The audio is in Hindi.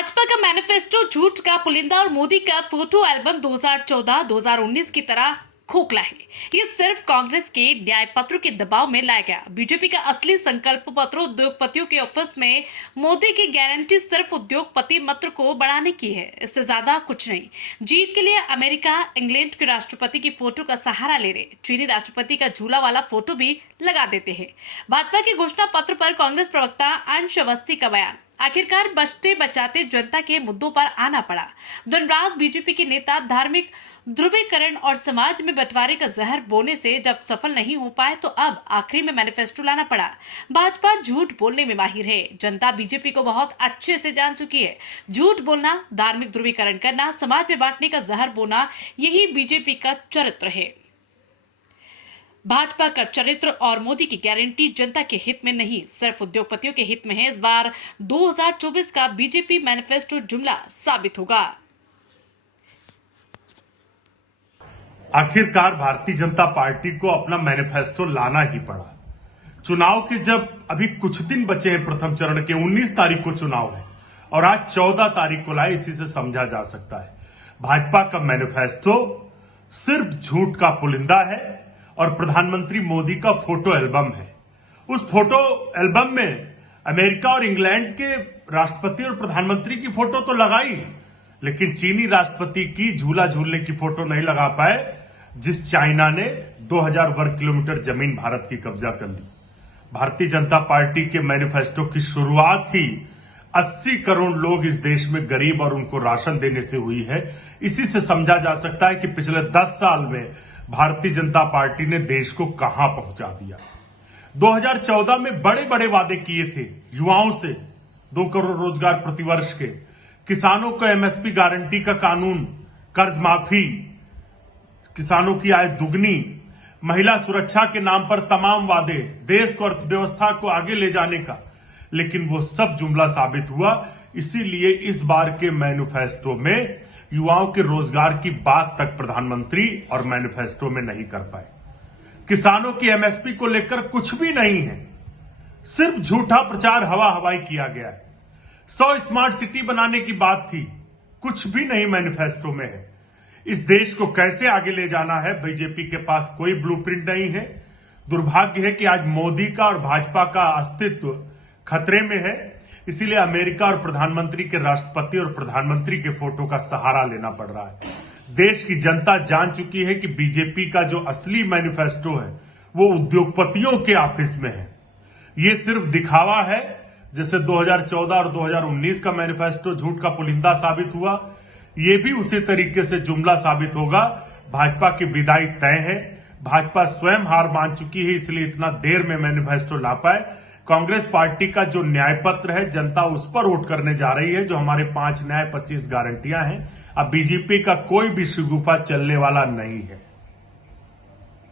भाजपा का मैनिफेस्टो झूठ का पुलिंदा और मोदी का फोटो एल्बम 2014-2019 की तरह खोखला है। ये सिर्फ कांग्रेस के न्याय पत्र के दबाव में लाया गया। बीजेपी का असली संकल्प पत्र उद्योगपतियों के ऑफिस में मोदी की गारंटी सिर्फ उद्योगपति मत्र को बढ़ाने की है, इससे ज्यादा कुछ नहीं। जीत के लिए अमेरिका, इंग्लैंड के राष्ट्रपति की फोटो का सहारा ले रहे, चीनी राष्ट्रपति का झूला वाला फोटो भी लगा देते हैं। भाजपा के घोषणा पत्र पर कांग्रेस प्रवक्ता अंश अवस्थी का बयान, आखिरकार बचते बचाते जनता के मुद्दों पर आना पड़ा। दिन रात बीजेपी के नेता धार्मिक ध्रुवीकरण और समाज में बंटवारे का जहर बोने से जब सफल नहीं हो पाए तो अब आखिरी में मैनिफेस्टो लाना पड़ा। भाजपा झूठ बोलने में माहिर है। जनता बीजेपी को बहुत अच्छे से जान चुकी है। झूठ बोलना, धार्मिक ध्रुवीकरण करना, समाज में बांटने का जहर बोना, यही बीजेपी का चरित्र है। भाजपा का चरित्र और मोदी की गारंटी जनता के हित में नहीं, सिर्फ उद्योगपतियों के हित में है। इस बार 2024 का बीजेपी मैनिफेस्टो जुमला साबित होगा। आखिरकार भारतीय जनता पार्टी को अपना मैनिफेस्टो लाना ही पड़ा। चुनाव के जब अभी कुछ दिन बचे हैं, प्रथम चरण के 19 तारीख को चुनाव है और आज 14 तारीख को लाए, इसी से समझा जा सकता है भाजपा का मैनिफेस्टो सिर्फ झूठ का पुलिंदा है और प्रधानमंत्री मोदी का फोटो एल्बम है। उस फोटो एल्बम में अमेरिका और इंग्लैंड के राष्ट्रपति और प्रधानमंत्री की फोटो तो लगाई, लेकिन चीनी राष्ट्रपति की झूला झूलने की फोटो नहीं लगा पाए, जिस चाइना ने 2000 वर्ग किलोमीटर जमीन भारत की कब्जा कर ली। भारतीय जनता पार्टी के मैनिफेस्टो की शुरुआत ही 80 करोड़ लोग इस देश में गरीब और उनको राशन देने से हुई है। इसी से समझा जा सकता है कि पिछले 10 साल में भारतीय जनता पार्टी ने देश को कहां पहुंचा दिया। 2014 में बड़े बड़े वादे किए थे युवाओं से, 2 करोड़ रोजगार प्रतिवर्ष के, किसानों को एमएसपी गारंटी का कानून, कर्ज माफी, किसानों की आय दुगनी, महिला सुरक्षा के नाम पर तमाम वादे, देश को अर्थव्यवस्था को आगे ले जाने का, लेकिन वो सब जुमला साबित हुआ। इसीलिए इस बार के मैनिफेस्टो में युवाओं के रोजगार की बात तक प्रधानमंत्री और मैनिफेस्टो में नहीं कर पाए। किसानों की एमएसपी को लेकर कुछ भी नहीं है, सिर्फ झूठा प्रचार हवा हवाई किया गया है। 100 स्मार्ट सिटी बनाने की बात थी, कुछ भी नहीं मैनिफेस्टो में है। इस देश को कैसे आगे ले जाना है, बीजेपी के पास कोई ब्लूप्रिंट नहीं है। दुर्भाग्य है कि आज मोदी का और भाजपा का अस्तित्व खतरे में है, इसीलिए अमेरिका और प्रधानमंत्री के राष्ट्रपति और प्रधानमंत्री के फोटो का सहारा लेना पड़ रहा है। देश की जनता जान चुकी है कि बीजेपी का जो असली मैनिफेस्टो है वो उद्योगपतियों के ऑफिस में है। ये सिर्फ दिखावा है, जैसे 2014 और 2019 का मैनिफेस्टो झूठ का पुलिंदा साबित हुआ, ये भी उसी तरीके से जुमला साबित होगा। भाजपा की विदाई तय है। भाजपा स्वयं हार मान चुकी है, इसलिए इतना देर में मैनिफेस्टो ला पाए। कांग्रेस पार्टी का जो न्याय पत्र है, जनता उस पर वोट करने जा रही है, जो हमारे 5 न्याय 25 गारंटियां हैं। अब बीजेपी का कोई भी शिगुफा चलने वाला नहीं है।